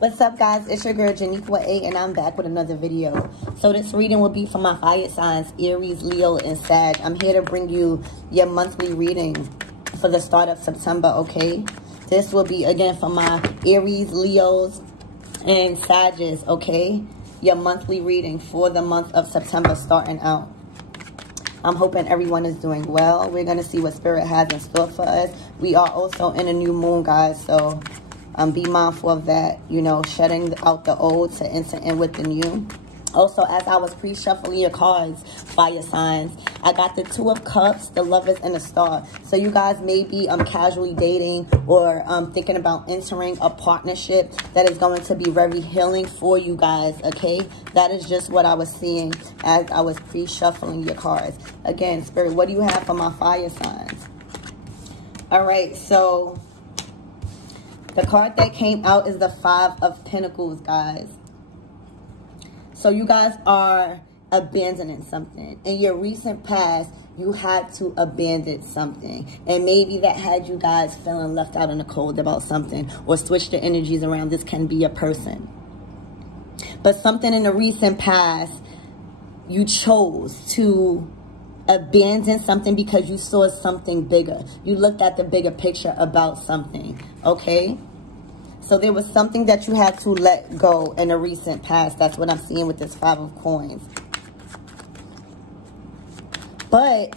What's up, guys? It's your girl Joniqua A, and I'm back with another video. So this reading will be for my fire signs, Aries, Leo, and Sag. I'm here to bring you your monthly reading for the start of September, okay? This will be, again, for my Aries, Leos, and Sages, okay? Your monthly reading for the month of September starting out. I'm hoping everyone is doing well. We're going to see what Spirit has in store for us. We are also in a new moon, guys, so be mindful of that, you know, shutting out the old to enter in with the new. Also, as I was pre-shuffling your cards, fire signs, I got the Two of Cups, the Lovers, and the Star. So you guys may be casually dating or thinking about entering a partnership that is going to be very healing for you guys, okay? That is just what I was seeing as I was pre-shuffling your cards. Again, Spirit, what do you have for my fire signs? All right, so the card that came out is the Five of Pentacles, guys. So you guys are abandoning something. In your recent past, you had to abandon something. And maybe that had you guys feeling left out in the cold about something, or switch the energies around. This can be a person. But something in the recent past, you chose to abandon something because you saw something bigger. You looked at the bigger picture about something, okay? So there was something that you had to let go in the recent past. That's what I'm seeing with this Five of Coins. But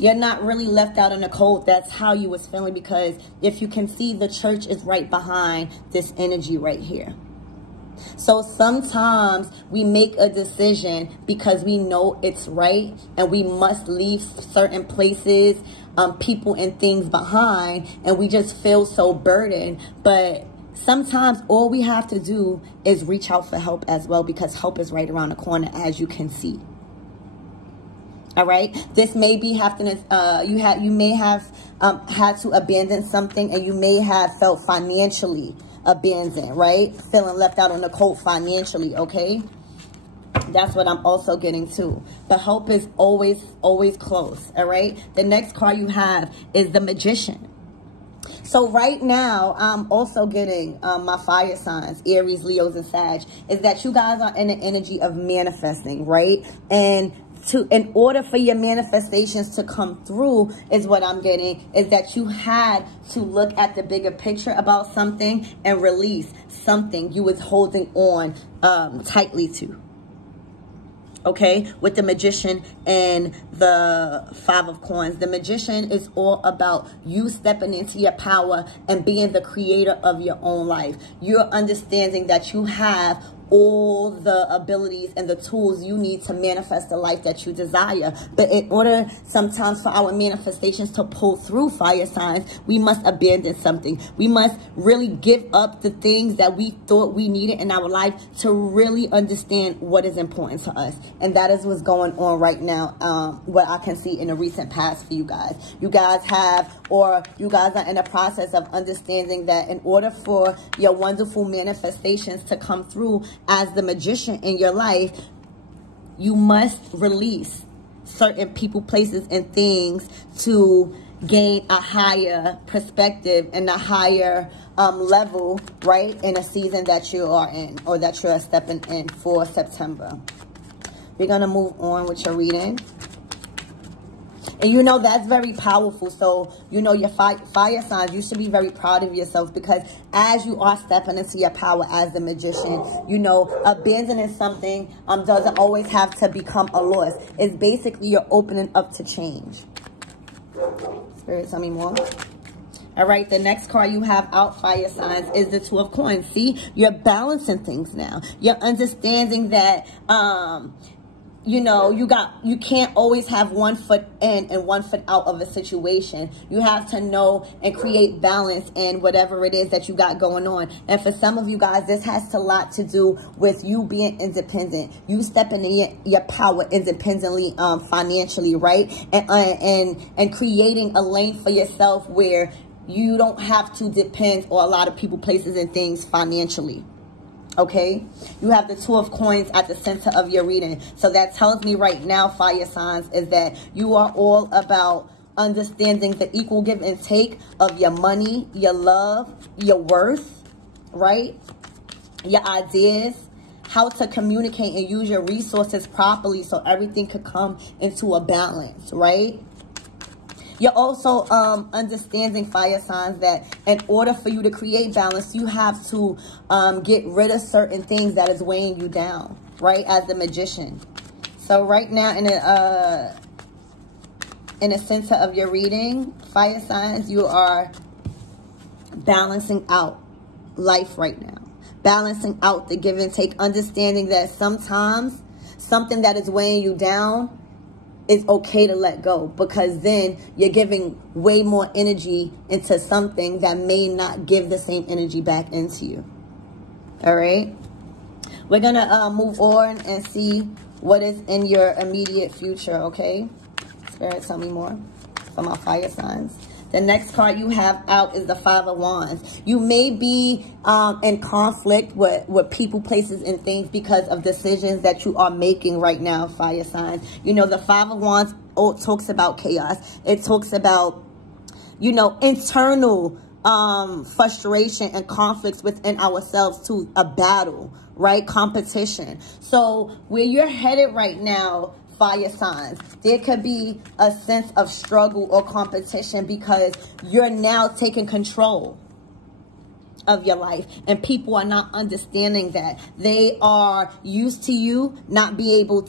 you're not really left out in the cold. That's how you was feeling, because if you can see, the Church is right behind this energy right here. So sometimes we make a decision because we know it's right, and we must leave certain places, people and things behind, and we just feel so burdened. But sometimes all we have to do is reach out for help as well, because help is right around the corner, as you can see. All right, this may be happening. You may have had to abandon something, and you may have felt financially abandoned, right? Feeling left out on the cold financially, okay? That's what I'm also getting to. The help is always close, all right? The next card you have is the Magician. So right now, I'm also getting my fire signs, Aries, Leos, and Sag, is that you guys are in the energy of manifesting, right? And in order for your manifestations to come through, is what I'm getting, is that you had to look at the bigger picture about something and release something you was holding on tightly to. Okay, with the Magician and the Five of Coins. The Magician is all about you stepping into your power and being the creator of your own life. You're understanding that you have all the abilities and the tools you need to manifest the life that you desire. But in order sometimes for our manifestations to pull through, fire signs, we must abandon something. We must really give up the things that we thought we needed in our life to really understand what is important to us. And that is what's going on right now, what I can see in the recent past for you guys. You guys have, or you guys are in the process of understanding that in order for your wonderful manifestations to come through as the Magician in your life, you must release certain people, places, and things to gain a higher perspective and a higher level, right, in a season that you are in, or that you're stepping in for September. We're going to move on with your reading. And you know, that's very powerful. So, you know, your fire signs, you should be very proud of yourself, because as you are stepping into your power as the Magician, you know, abandoning something doesn't always have to become a loss. It's basically you're opening up to change. Spirit, tell me more. All right, the next card you have out, fire signs, is the Two of Coins. See, you're balancing things now. You're understanding that, you know, you can't always have one foot in and one foot out of a situation. You have to know and create balance in whatever it is that you got going on. And for some of you guys, this has a lot to do with you being independent. You stepping in your power independently, financially, right? And creating a lane for yourself where you don't have to depend on a lot of people, places, and things financially. Okay, you have the Two of Coins at the center of your reading. So that tells me right now, fire signs, is that you are all about understanding the equal give and take of your money, your love, your worth, right? Your ideas, how to communicate and use your resources properly so everything could come into a balance, right? You're also understanding, fire signs, that in order for you to create balance, you have to get rid of certain things that is weighing you down, right? As the Magician. So right now in the center of your reading, fire signs, you are balancing out life right now. Balancing out the give and take, understanding that sometimes something that is weighing you down is okay to let go, because then you're giving way more energy into something that may not give the same energy back into you. All right? We're going to move on and see what is in your immediate future, okay? Spirit, tell me more for my fire signs. The next card you have out is the Five of Wands. You may be in conflict with people, places, and things because of decisions that you are making right now, fire signs. You know, the Five of Wands talks about chaos. It talks about, you know, internal frustration and conflicts within ourselves to a battle, right? Competition. So where you're headed right now, fire signs, there could be a sense of struggle or competition because you're now taking control of your life, and people are not understanding that. They are used to you not being able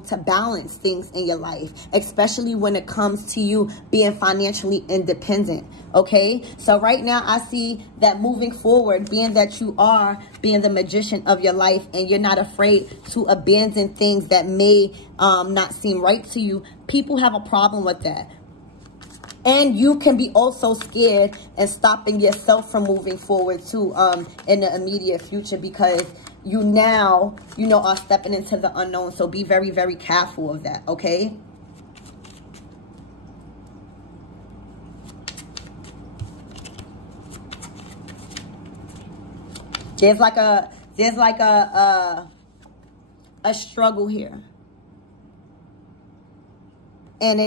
to balance things in your life, especially when it comes to you being financially independent. Okay, so right now I see that moving forward, being that you are being the magician of your life and you're not afraid to abandon things that may not seem right to you, people have a problem with that. And you can be also scared and stopping yourself from moving forward too in the immediate future, because you now, you know, are stepping into the unknown. So be very, very careful of that, okay? There's like a struggle here. And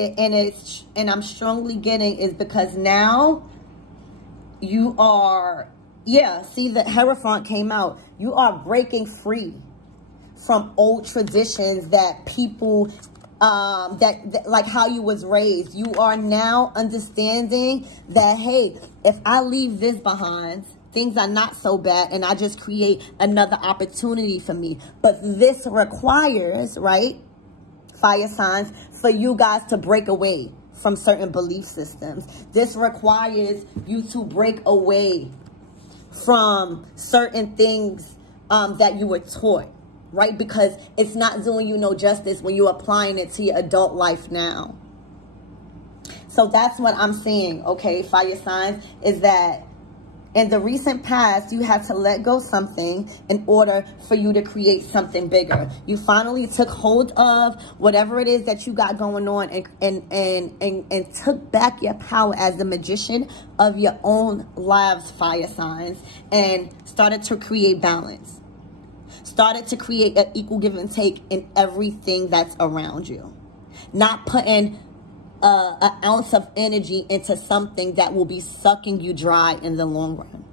I'm strongly getting is because now you are, yeah, see the Hierophant came out. You are breaking free from old traditions that people, that like how you was raised. You are now understanding that, hey, if I leave this behind, things are not so bad, and I just create another opportunity for me. But this requires, right, fire signs, for you guys to break away from certain belief systems. This requires you to break away from certain things that you were taught, right? Because it's not doing you no justice when you're applying it to your adult life now. So that's what I'm saying, okay, fire signs, is that in the recent past, you had to let go something in order for you to create something bigger. You finally took hold of whatever it is that you got going on and took back your power as the magician of your own lives, fire signs, and started to create balance. Started to create an equal give and take in everything that's around you. Not putting an ounce of energy into something that will be sucking you dry in the long run.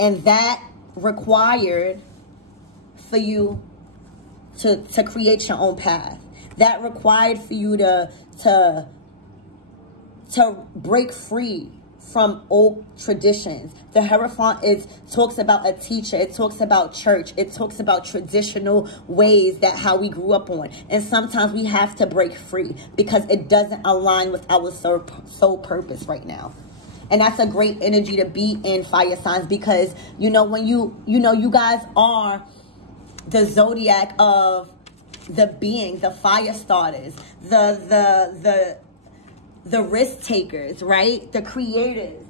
And that required for you to create your own path. That required for you to break free from old traditions. The Hierophant talks about a teacher. It talks about church. It talks about traditional ways that how we grew up on. And sometimes we have to break free because it doesn't align with our soul purpose right now. And that's a great energy to be in, fire signs, because, you know, when you guys are the zodiac of the being, the fire starters, the risk takers, right? The creators.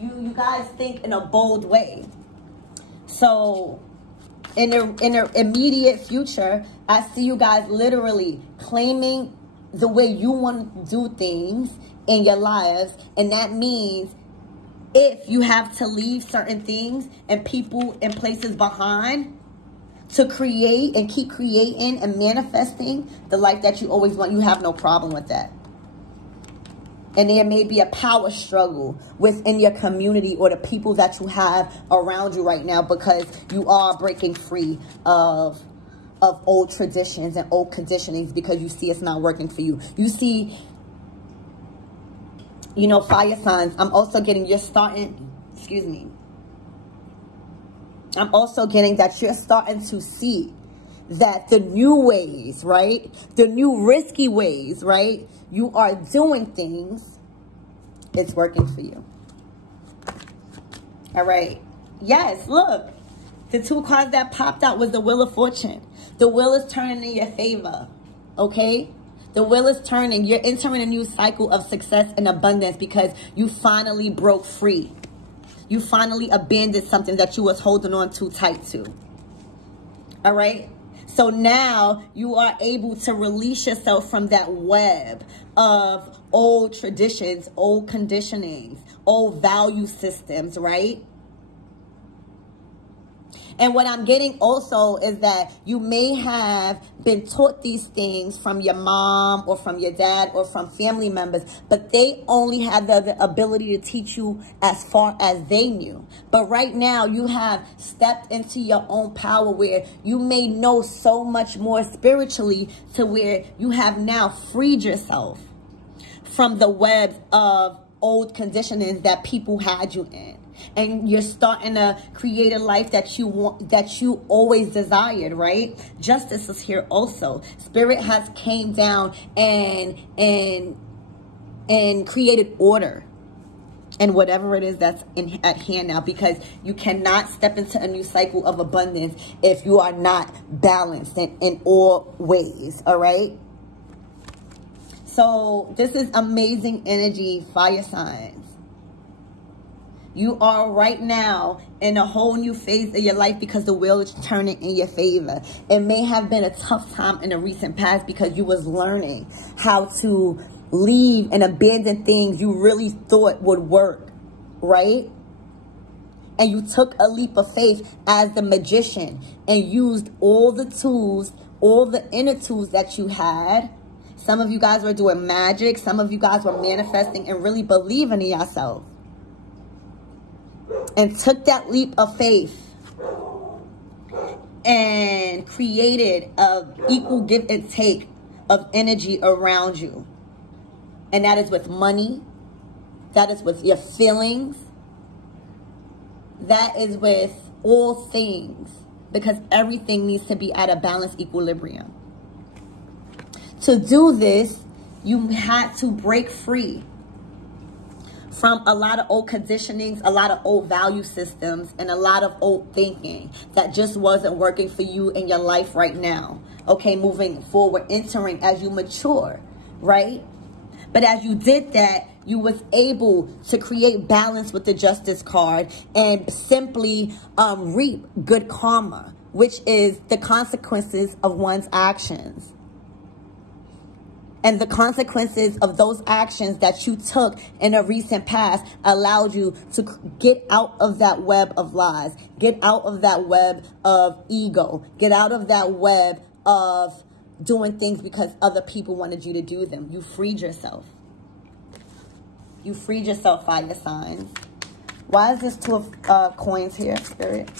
You guys think in a bold way. So in the immediate future, I see you guys literally claiming the way you want to do things in your lives. And that means if you have to leave certain things and people and places behind to create and keep creating and manifesting the life that you always want, you have no problem with that. And there may be a power struggle within your community or the people that you have around you right now, because you are breaking free of old traditions and old conditionings, because you see it's not working for you. You see, you know, fire signs, I'm also getting you're starting, excuse me. I'm also getting that you're starting to see that the new ways, right? The new risky ways, right? You are doing things, it's working for you. All right. Yes, look. The 2 cards that popped out was the Wheel of Fortune. The wheel is turning in your favor, okay? The wheel is turning. You're entering a new cycle of success and abundance because you finally broke free. You finally abandoned something that you was holding on too tight to. All right? So now you are able to release yourself from that web of old traditions, old conditionings, old value systems, right? And what I'm getting also is that you may have been taught these things from your mom or from your dad or from family members, but they only had the ability to teach you as far as they knew. But right now you have stepped into your own power where you may know so much more spiritually, to where you have now freed yourself from the webs of old conditionings that people had you in. And you're starting to create a life that you want, that you always desired, right? Justice is here also. Spirit has came down and created order and whatever it is that's at hand now, because you cannot step into a new cycle of abundance if you are not balanced in all ways, all right? So this is amazing energy, fire signs. You are right now in a whole new phase of your life because the wheel is turning in your favor. It may have been a tough time in the recent past because you was learning how to leave and abandon things you really thought would work, right? And you took a leap of faith as the magician and used all the tools, all the inner tools that you had. Some of you guys were doing magic. Some of you guys were manifesting and really believing in yourself. And took that leap of faith and created an equal give and take of energy around you. And that is with money. That is with your feelings. That is with all things. Because everything needs to be at a balanced equilibrium. To do this, you had to break free from a lot of old conditionings, a lot of old value systems, and a lot of old thinking that just wasn't working for you in your life right now. Okay, moving forward, entering as you mature, right? But as you did that, you was able to create balance with the Justice card and simply reap good karma, which is the consequences of one's actions. And the consequences of those actions that you took in a recent past allowed you to get out of that web of lies. Get out of that web of ego. Get out of that web of doing things because other people wanted you to do them. You freed yourself. You freed yourself, fire signs. Why is this 2 of coins here, Spirit?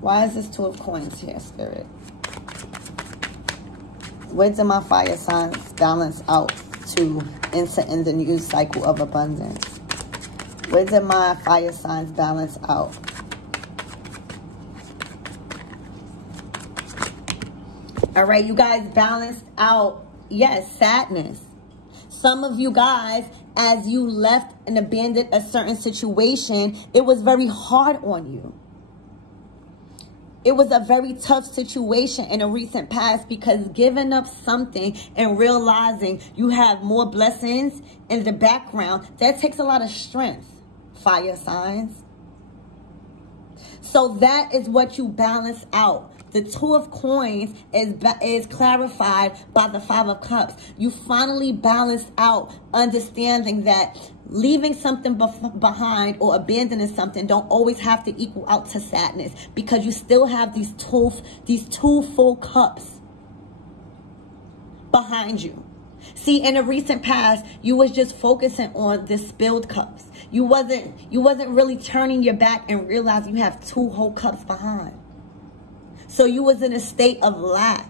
Why is this 2 of coins here, Spirit? Where did my fire signs balance out to enter in the new cycle of abundance? Where did my fire signs balance out? All right, you guys balanced out, yes, sadness. Some of you guys, as you left and abandoned a certain situation, it was very hard on you. It was a very tough situation in a recent past because giving up something and realizing you have more blessings in the background, that takes a lot of strength, fire signs. So that is what you balance out. The 2 of coins is clarified by the 5 of cups. You finally balanced out understanding that leaving something behind or abandoning something don't always have to equal out to sadness, because you still have these two full cups behind you. See, in the recent past, you was just focusing on the spilled cups. You wasn't really turning your back and realizing you have 2 whole cups behind. So you was in a state of lack.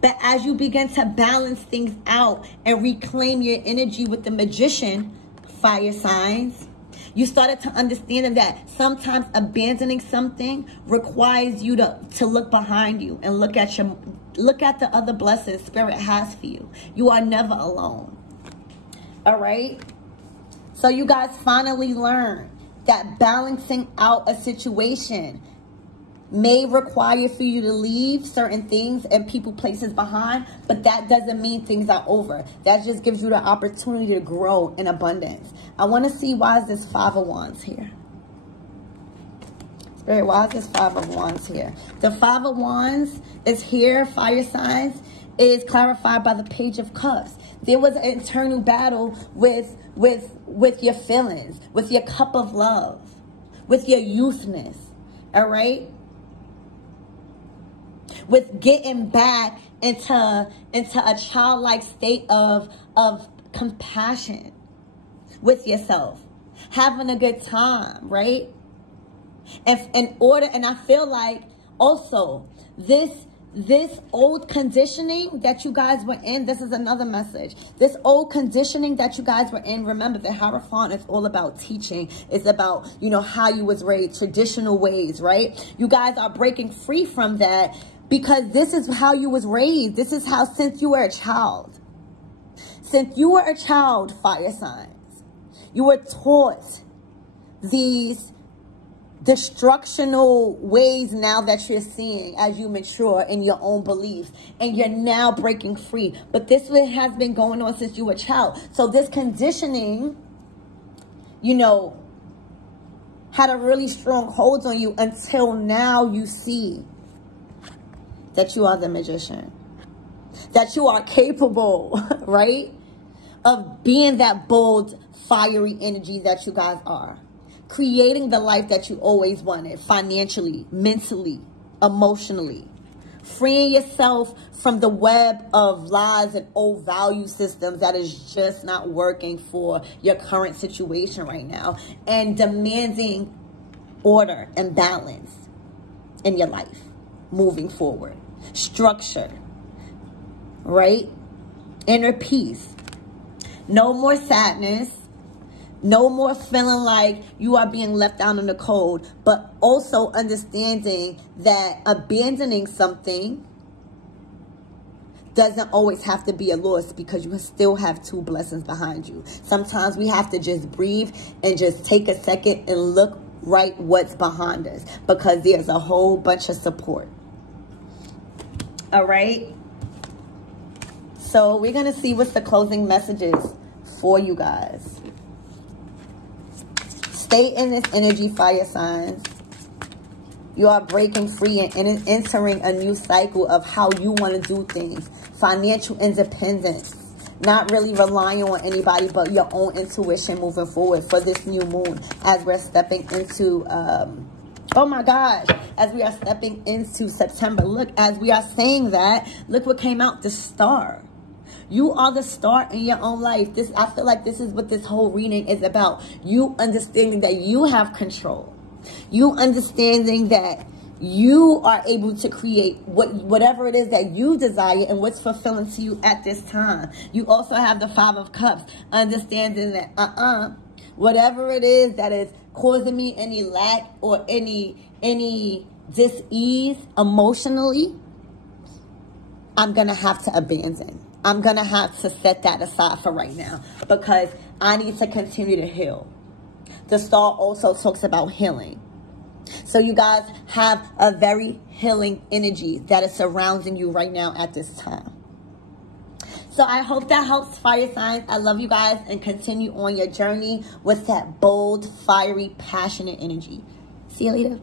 But as you begin to balance things out and reclaim your energy with the Magician, fire signs, you started to understand that sometimes abandoning something requires you to look behind you and look at the other blessings Spirit has for you. You are never alone. All right? So you guys finally learn that balancing out a situation may require for you to leave certain things and people, places behind, but that doesn't mean things are over. That just gives you the opportunity to grow in abundance. I want to see, why is this 5 of Wands here? Spirit, why is this 5 of Wands here? The 5 of Wands is here, fire signs, is clarified by the Page of Cups. There was an internal battle with your feelings, with your cup of love, with your youthness, all right? With getting back into a childlike state of compassion with yourself, having a good time, right? And I feel like also this old conditioning that you guys were in, this is another message. This old conditioning that you guys were in, remember the Hierophant is all about teaching. It's about, you know, how you was raised, traditional ways, right? You guys are breaking free from that because this is how you was raised. This is how, since you were a child. Since you were a child, fire signs, you were taught these destructional ways now that you're seeing as you mature in your own beliefs, and you're now breaking free. But this has been going on since you were a child. So this conditioning, you know, had a really strong hold on you until now you see that you are the Magician, that you are capable, right, of being that bold, fiery energy that you guys are. Creating the life that you always wanted, financially, mentally, emotionally. Freeing yourself from the web of lies and old value systems that is just not working for your current situation right now. And demanding order and balance in your life moving forward. Structure, right? Inner peace. No more sadness. No more feeling like you are being left out in the cold, but also understanding that abandoning something doesn't always have to be a loss, because you still have 2 blessings behind you. Sometimes we have to just breathe and just take a second and look right what's behind us, because there's a whole bunch of support. All right. So we're going to see what's the closing messages for you guys. Stay in this energy, fire signs. You are breaking free and entering a new cycle of how you want to do things. Financial independence. Not really relying on anybody but your own intuition moving forward for this new moon. As we're stepping into, oh my gosh, as we are stepping into September. Look, as we are saying that, look what came out, the Star. You are the star in your own life. I feel like this is what this whole reading is about. You understanding that you have control. You understanding that you are able to create whatever it is that you desire and what's fulfilling to you at this time. You also have the 5 of Cups. Understanding that, whatever it is that is causing me any lack or any dis-ease emotionally, I'm going to have to abandon. I'm going to have to set that aside for right now, because I need to continue to heal. The Star also talks about healing. So you guys have a very healing energy that is surrounding you right now at this time. So I hope that helps, fire signs. I love you guys, and continue on your journey with that bold, fiery, passionate energy. See you later.